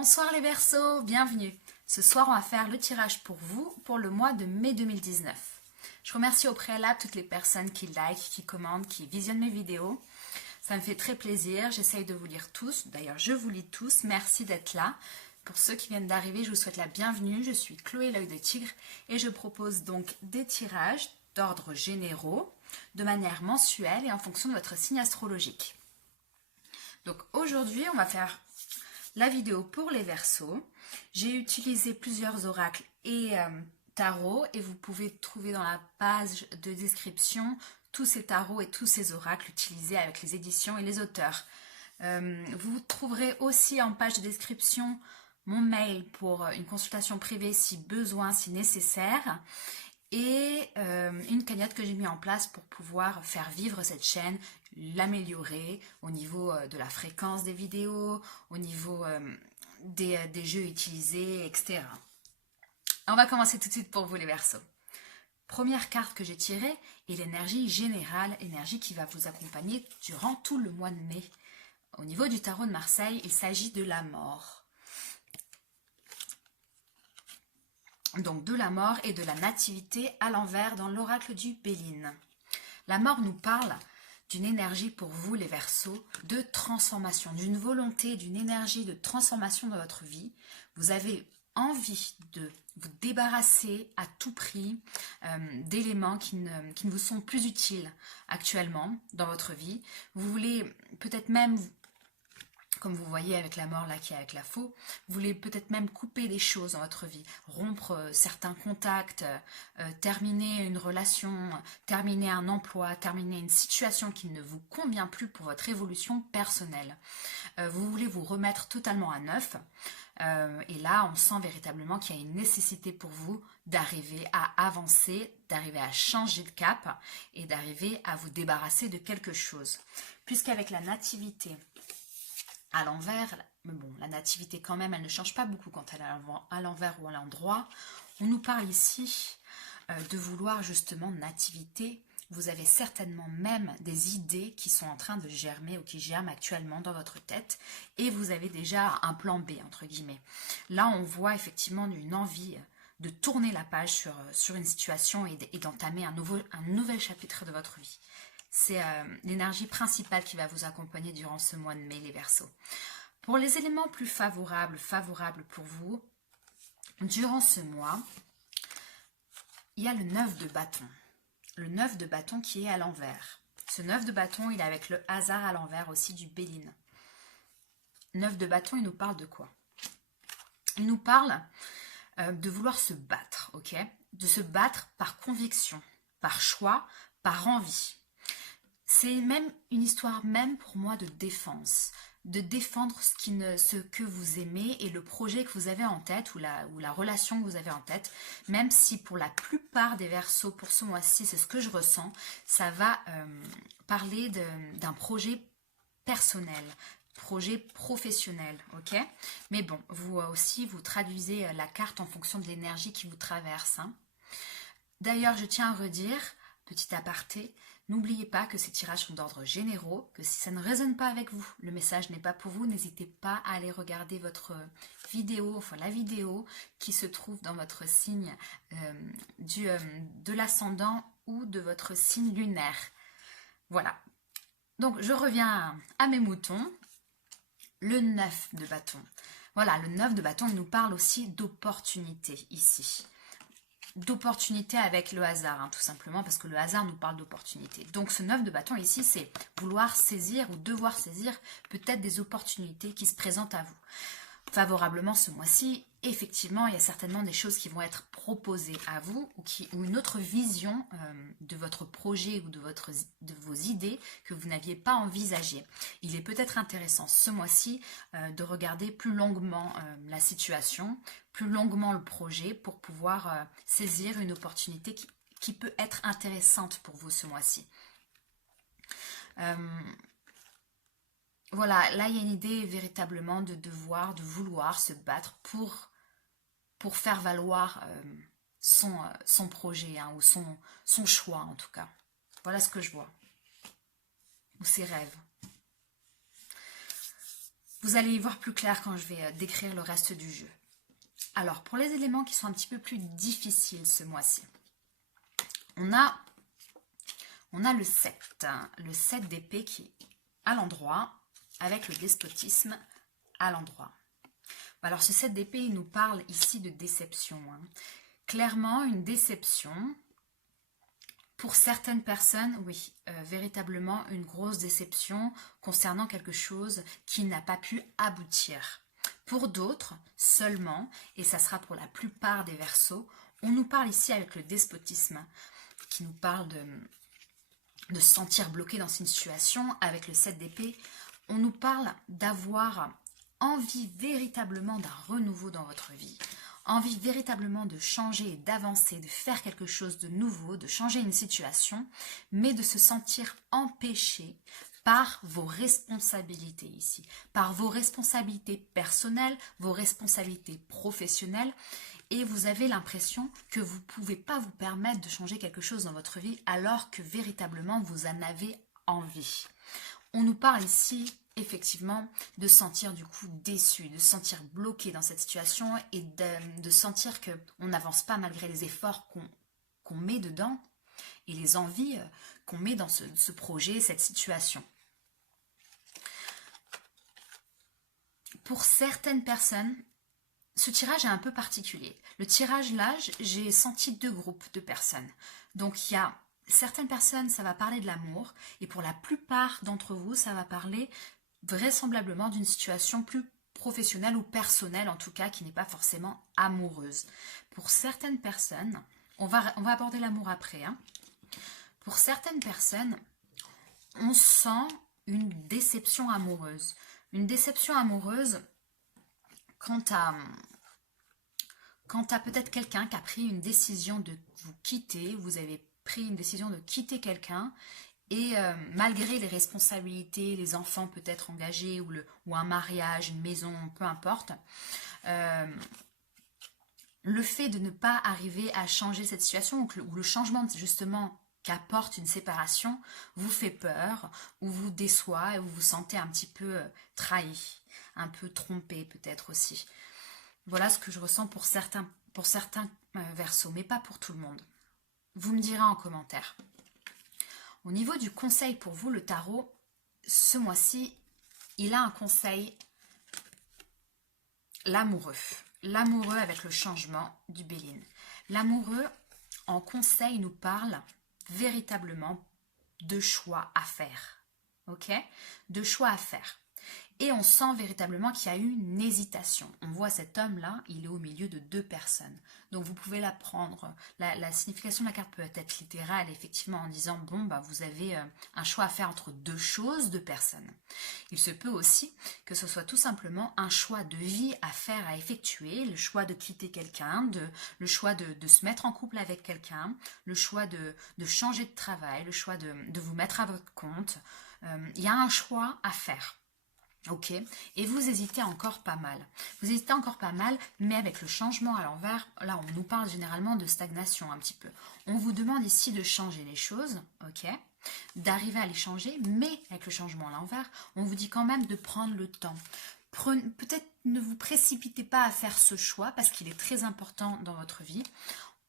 Bonsoir les Verseaux, bienvenue. Ce soir, on va faire le tirage pour vous pour le mois de mai 2019. Je remercie au préalable toutes les personnes qui like, qui commentent, qui visionnent mes vidéos. Ça me fait très plaisir, j'essaye de vous lire tous. D'ailleurs, je vous lis tous, merci d'être là. Pour ceux qui viennent d'arriver, je vous souhaite la bienvenue. Je suis Chloé l'œil de tigre et je propose donc des tirages d'ordre généraux, de manière mensuelle et en fonction de votre signe astrologique. Donc aujourd'hui, on va faire la vidéo pour les Verseaux. J'ai utilisé plusieurs oracles et tarots et vous pouvez trouver dans la page de description tous ces tarots et tous ces oracles utilisés avec les éditions et les auteurs. Vous trouverez aussi en page de description mon mail pour une consultation privée si besoin, si nécessaire, et une cagnotte que j'ai mis en place pour pouvoir faire vivre cette chaîne, l'améliorer au niveau de la fréquence des vidéos, au niveau des jeux utilisés, etc. On va commencer tout de suite pour vous les Verseaux. Première carte que j'ai tirée est l'énergie générale, énergie qui va vous accompagner durant tout le mois de mai. Au niveau du tarot de Marseille, il s'agit de la mort. Donc de la mort et de la nativité à l'envers dans l'oracle du Béline. La mort nous parle d'une énergie pour vous les Verseaux, de transformation, d'une volonté, d'une énergie de transformation dans votre vie. Vous avez envie de vous débarrasser à tout prix d'éléments qui ne vous sont plus utiles actuellement dans votre vie. Vous voulez peut-être même, comme vous voyez avec la mort là qui est avec la faux, vous voulez peut-être même couper des choses dans votre vie, rompre certains contacts, terminer une relation, terminer un emploi, terminer une situation qui ne vous convient plus pour votre évolution personnelle. Vous voulez vous remettre totalement à neuf et là on sent véritablement qu'il y a une nécessité pour vous d'arriver à avancer, d'arriver à changer de cap et d'arriver à vous débarrasser de quelque chose. Puisqu'avec la nativité à l'envers, mais bon, la nativité quand même, elle ne change pas beaucoup quand elle est à l'envers ou à l'endroit. On nous parle ici de vouloir justement nativité. Vous avez certainement même des idées qui sont en train de germer ou qui germent actuellement dans votre tête et vous avez déjà un plan B, entre guillemets. Là, on voit effectivement une envie de tourner la page sur une situation et d'entamer un nouvel chapitre de votre vie. C'est l'énergie principale qui va vous accompagner durant ce mois de mai, les Verseaux. Pour les éléments plus favorables pour vous, durant ce mois, il y a le 9 de bâton. Le 9 de bâton qui est à l'envers. Ce 9 de bâton, il est avec le hasard à l'envers aussi du Béline. 9 de bâton, il nous parle de quoi? Il nous parle de vouloir se battre, ok? De se battre par conviction, par choix, par envie. C'est même une histoire même pour moi de défense, de défendre ce que vous aimez et le projet que vous avez en tête ou la relation que vous avez en tête, même si pour la plupart des Verseaux pour ce mois-ci, c'est ce que je ressens, ça va parler d'un projet personnel, projet professionnel, ok? Mais bon, vous aussi, vous traduisez la carte en fonction de l'énergie qui vous traverse. Hein. D'ailleurs, je tiens à redire, petit aparté, n'oubliez pas que ces tirages sont d'ordre généraux, que si ça ne résonne pas avec vous, le message n'est pas pour vous, n'hésitez pas à aller regarder votre vidéo, enfin la vidéo qui se trouve dans votre signe de l'ascendant ou de votre signe lunaire. Voilà. Donc je reviens à mes moutons. Le 9 de bâton. Voilà, le 9 de bâton, il nous parle aussi d'opportunité ici. D'opportunité avec le hasard, hein, tout simplement, parce que le hasard nous parle d'opportunité. Donc ce 9 de bâton ici, c'est vouloir saisir ou devoir saisir peut-être des opportunités qui se présentent à vous. Favorablement ce mois-ci, effectivement, il y a certainement des choses qui vont être proposées à vous ou une autre vision de votre projet ou de vos idées que vous n'aviez pas envisagées. Il est peut-être intéressant ce mois-ci de regarder plus longuement la situation, plus longuement le projet pour pouvoir saisir une opportunité qui peut être intéressante pour vous ce mois-ci. Voilà, là il y a une idée véritablement de devoir, de vouloir se battre pour faire valoir son projet hein, ou son choix en tout cas. Voilà ce que je vois. Ou ses rêves. Vous allez y voir plus clair quand je vais décrire le reste du jeu. Alors, pour les éléments qui sont un petit peu plus difficiles ce mois-ci, on a le 7. Le 7 d'épée qui est à l'endroit, avec le despotisme à l'endroit. Alors, ce 7 d'épée, il nous parle ici de déception. Clairement, une déception. Pour certaines personnes, oui, véritablement une grosse déception concernant quelque chose qui n'a pas pu aboutir. Pour d'autres, seulement, et ça sera pour la plupart des Verseaux, on nous parle ici avec le despotisme, qui nous parle de se sentir bloqué dans une situation. Avec le 7 d'épée, on nous parle d'avoir envie véritablement d'un renouveau dans votre vie. Envie véritablement de changer, d'avancer, de faire quelque chose de nouveau, de changer une situation, mais de se sentir empêché par vos responsabilités ici, par vos responsabilités personnelles, vos responsabilités professionnelles, et vous avez l'impression que vous ne pouvez pas vous permettre de changer quelque chose dans votre vie alors que véritablement vous en avez envie. On nous parle ici effectivement de sentir du coup déçu, de se sentir bloqué dans cette situation et de sentir qu'on n'avance pas malgré les efforts qu'on met dedans et les envies qu'on met dans ce projet, cette situation. Pour certaines personnes, ce tirage est un peu particulier. Le tirage là, j'ai senti 2 groupes de personnes. Donc il y a certaines personnes, ça va parler de l'amour, et pour la plupart d'entre vous, ça va parler vraisemblablement d'une situation plus professionnelle ou personnelle, en tout cas, qui n'est pas forcément amoureuse. Pour certaines personnes, on va aborder l'amour après, pour certaines personnes, on sent une déception amoureuse. Une déception amoureuse quant à peut-être quelqu'un qui a pris une décision de vous quitter, vous avez pris une décision de quitter quelqu'un, et malgré les responsabilités, les enfants peut-être engagés, ou un mariage, une maison, peu importe, le fait de ne pas arriver à changer cette situation, ou le changement justement qu'apporte une séparation, vous fait peur, ou vous déçoit, et vous vous sentez un petit peu trahi, un peu trompé peut-être aussi. Voilà ce que je ressens pour certains Verseaux, mais pas pour tout le monde. Vous me direz en commentaire. Au niveau du conseil pour vous, le tarot, ce mois-ci, il a un conseil, l'amoureux. L'amoureux avec le changement du Béline. L'amoureux, en conseil, nous parle véritablement de choix à faire. Ok? De choix à faire. Et on sent véritablement qu'il y a eu une hésitation. On voit cet homme-là, il est au milieu de 2 personnes. Donc vous pouvez la prendre. La signification de la carte peut être littérale, effectivement, en disant, bon, bah, vous avez un choix à faire entre 2 choses, 2 personnes. Il se peut aussi que ce soit tout simplement un choix de vie à faire, à effectuer, le choix de quitter quelqu'un, le choix de se mettre en couple avec quelqu'un, le choix de changer de travail, le choix de vous mettre à votre compte. Il y a un choix à faire. Ok, et vous hésitez encore pas mal. Vous hésitez encore pas mal, mais avec le changement à l'envers, là on nous parle généralement de stagnation un petit peu. On vous demande ici de changer les choses, ok, d'arriver à les changer, mais avec le changement à l'envers, on vous dit quand même de prendre le temps. Peut-être ne vous précipitez pas à faire ce choix parce qu'il est très important dans votre vie.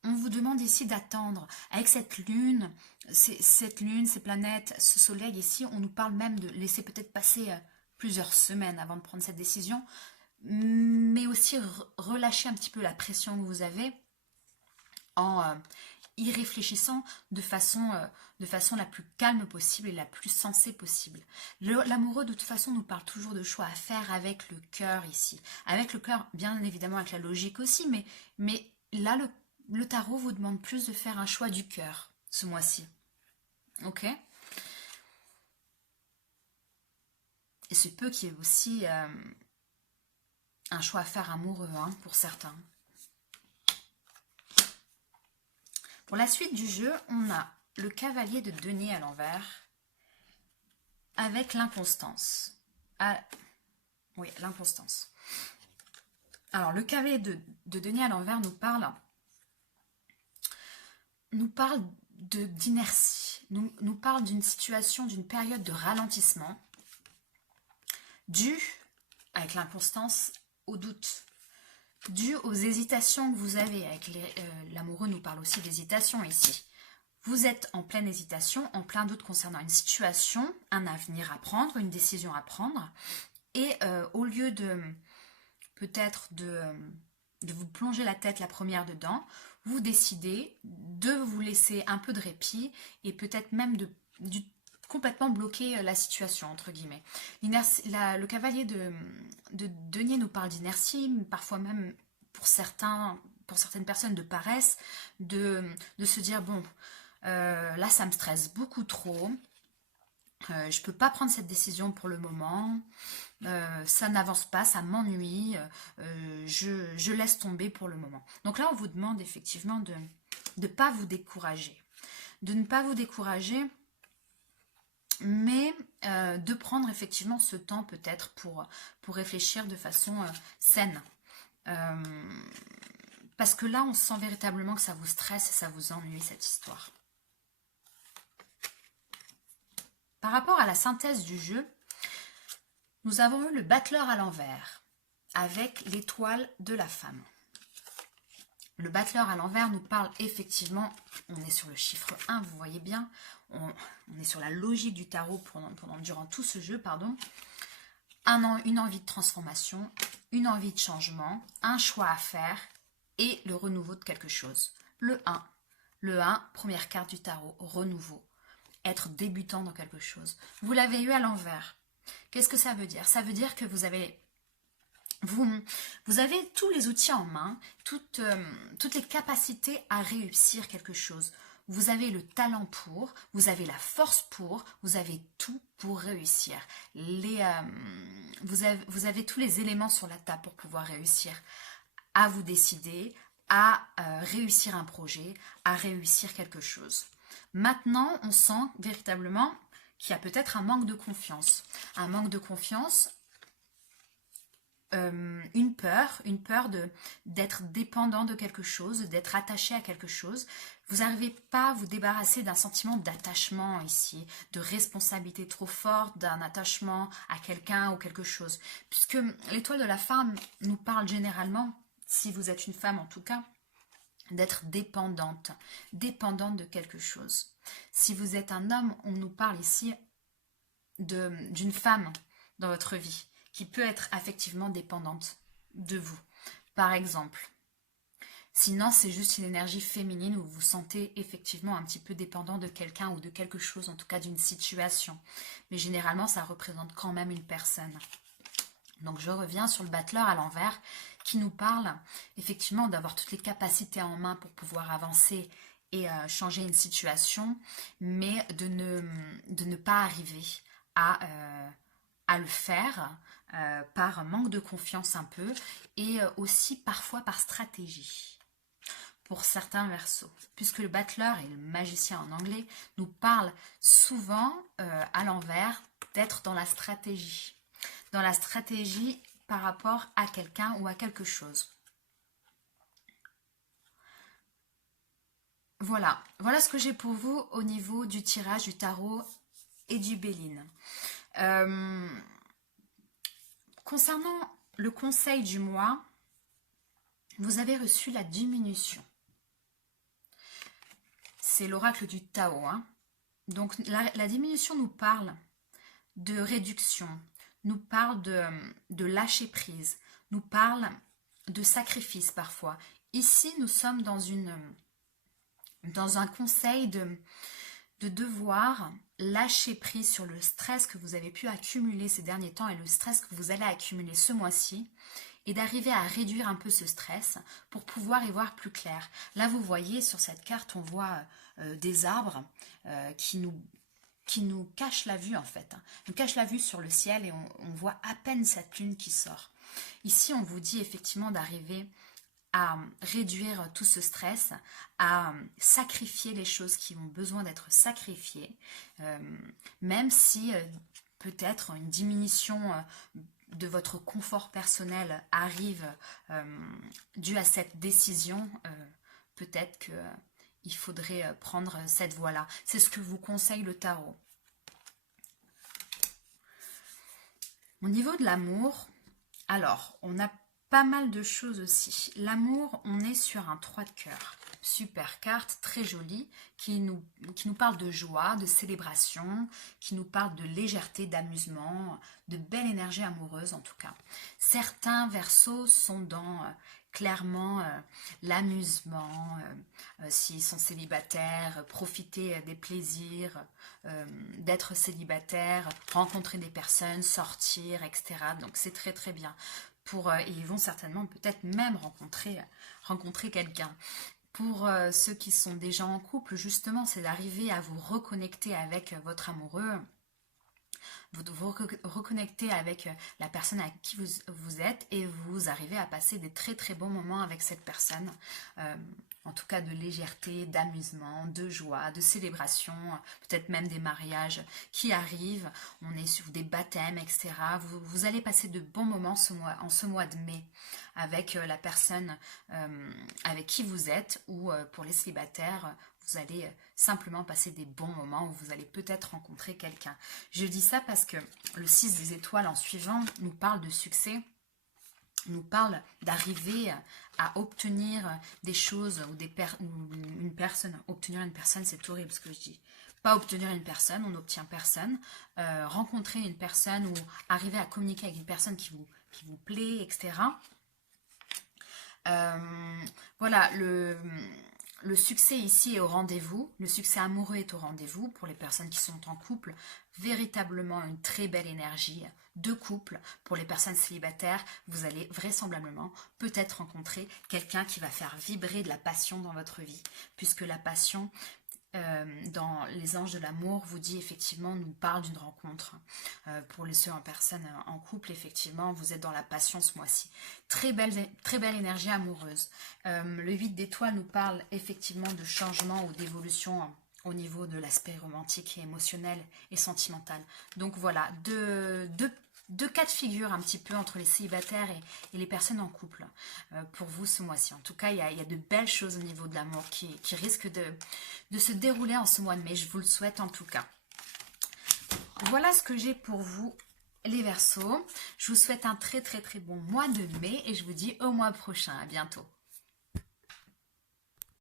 On vous demande ici d'attendre. Avec cette lune, ces planètes, ce soleil ici, on nous parle même de laisser peut-être passer plusieurs semaines avant de prendre cette décision, mais aussi relâcher un petit peu la pression que vous avez en y réfléchissant de façon la plus calme possible et la plus sensée possible. L'amoureux, de toute façon, nous parle toujours de choix à faire avec le cœur ici. Avec le cœur, bien évidemment avec la logique aussi, mais là, le tarot vous demande plus de faire un choix du cœur ce mois-ci. Ok ? Et c'est peu qu'il y ait aussi un choix à faire amoureux pour certains. Pour la suite du jeu, on a le cavalier de denier à l'envers avec l'inconstance. Oui, l'inconstance. Alors, le cavalier de denier à l'envers nous parle d'inertie, nous parle d'une situation, d'une période de ralentissement dû avec l'inconstance, au doute, dû aux hésitations que vous avez. Avec l'amoureux nous parle aussi d'hésitation ici. Vous êtes en pleine hésitation, en plein doute concernant une situation, un avenir à prendre, une décision à prendre. Et au lieu de peut-être de vous plonger la tête la première dedans, vous décidez de vous laisser un peu de répit et peut-être même de complètement bloquer la situation, entre guillemets. Le cavalier de denier nous parle d'inertie, parfois même pour certaines personnes de paresse, de se dire, bon, là ça me stresse beaucoup trop, je peux pas prendre cette décision pour le moment, ça n'avance pas, ça m'ennuie, je laisse tomber pour le moment. Donc là on vous demande effectivement de ne pas vous décourager, mais de prendre effectivement ce temps peut-être pour réfléchir de façon saine. Parce que là, on sent véritablement que ça vous stresse et ça vous ennuie, cette histoire. Par rapport à la synthèse du jeu, nous avons eu le battleur à l'envers, avec l'étoile de la femme. Le battleur à l'envers nous parle effectivement, on est sur le chiffre 1, vous voyez bien, on est sur la logique du tarot durant tout ce jeu, pardon. Une envie de transformation, une envie de changement, un choix à faire et le renouveau de quelque chose. Le 1, première carte du tarot, renouveau, être débutant dans quelque chose. Vous l'avez eu à l'envers. Qu'est-ce que ça veut dire? Ça veut dire que vous avez tous les outils en main, toutes les capacités à réussir quelque chose. Vous avez le talent pour, vous avez la force pour, vous avez tout pour réussir. Vous avez tous les éléments sur la table pour pouvoir réussir. À vous décider, à réussir un projet, à réussir quelque chose. Maintenant, on sent véritablement qu'il y a peut-être un manque de confiance. Un manque de confiance, une peur d'être dépendant de quelque chose, d'être attaché à quelque chose. Vous n'arrivez pas à vous débarrasser d'un sentiment d'attachement ici, de responsabilité trop forte, d'un attachement à quelqu'un ou quelque chose. Puisque l'étoile de la femme nous parle généralement, si vous êtes une femme en tout cas, d'être dépendante de quelque chose. Si vous êtes un homme, on nous parle ici d'une femme dans votre vie qui peut être affectivement dépendante de vous, par exemple. Sinon, c'est juste une énergie féminine où vous vous sentez effectivement un petit peu dépendant de quelqu'un ou de quelque chose, en tout cas d'une situation. Mais généralement, ça représente quand même une personne. Donc, je reviens sur le battleur à l'envers qui nous parle effectivement d'avoir toutes les capacités en main pour pouvoir avancer et changer une situation, mais de ne pas arriver à le faire par manque de confiance un peu et aussi parfois par stratégie pour certains versos, puisque le battleur et le magicien en anglais nous parlent souvent à l'envers d'être dans la stratégie par rapport à quelqu'un ou à quelque chose. Voilà ce que j'ai pour vous au niveau du tirage du tarot et du Béline. Concernant le conseil du mois, vous avez reçu la diminution. C'est l'oracle du Tao. Donc la diminution nous parle de réduction, nous parle de lâcher prise, nous parle de sacrifice parfois. Ici, nous sommes dans un conseil de devoir lâcher prise sur le stress que vous avez pu accumuler ces derniers temps et le stress que vous allez accumuler ce mois-ci et d'arriver à réduire un peu ce stress pour pouvoir y voir plus clair. Là, vous voyez sur cette carte, on voit des arbres qui nous cachent la vue en fait. Nous cachent la vue sur le ciel et on voit à peine cette lune qui sort. Ici, on vous dit effectivement d'arriver à réduire tout ce stress, à sacrifier les choses qui ont besoin d'être sacrifiées, même si peut-être une diminution de votre confort personnel arrive due à cette décision, peut-être qu'il faudrait prendre cette voie-là. C'est ce que vous conseille le tarot. Au niveau de l'amour, Alors, on a pas mal de choses aussi. L'amour, on est sur un 3 de cœur. Super carte, très jolie, qui nous parle de joie, de célébration, qui nous parle de légèreté, d'amusement, de belle énergie amoureuse en tout cas. Certains versos sont dans clairement l'amusement, s'ils sont célibataires, profiter des plaisirs, d'être célibataire, rencontrer des personnes, sortir, etc. Donc c'est très très bien. Et ils vont certainement peut-être même rencontrer quelqu'un. Pour ceux qui sont déjà en couple, justement, c'est d'arriver à vous reconnecter avec votre amoureux, vous reconnecter avec la personne avec qui vous êtes et vous arrivez à passer des très très bons moments avec cette personne. En tout cas de légèreté, d'amusement, de joie, de célébration, peut-être même des mariages qui arrivent, on est sur des baptêmes, etc. Vous allez passer de bons moments en ce mois de mai avec la personne avec qui vous êtes ou pour les célibataires, vous allez simplement passer des bons moments où vous allez peut-être rencontrer quelqu'un. Je dis ça parce que le 6 des étoiles en suivant nous parle de succès, nous parle d'arriver à obtenir des choses ou une personne. Obtenir une personne, c'est horrible ce que je dis. Pas obtenir une personne, on n'obtient personne. Rencontrer une personne ou arriver à communiquer avec une personne qui vous plaît, etc. Voilà, le succès ici est au rendez-vous, le succès amoureux est au rendez-vous pour les personnes qui sont en couple, véritablement une très belle énergie de couple. Pour les personnes célibataires, vous allez vraisemblablement peut-être rencontrer quelqu'un qui va faire vibrer de la passion dans votre vie, puisque la passion dans les anges de l'amour vous dit effectivement, nous parle d'une rencontre. Pour les ceux en personne en couple, effectivement, vous êtes dans la passion ce mois-ci. Très belle énergie amoureuse. Le 8 d'étoiles nous parle effectivement de changement ou d'évolution au niveau de l'aspect romantique et émotionnel et sentimental. Donc voilà, deux cas de figure un petit peu entre les célibataires et les personnes en couple pour vous ce mois-ci. En tout cas, il y a de belles choses au niveau de l'amour qui risquent de se dérouler en ce mois de mai. Je vous le souhaite en tout cas. Voilà ce que j'ai pour vous, les Verseaux. Je vous souhaite un très très très bon mois de mai et je vous dis au mois prochain. À bientôt.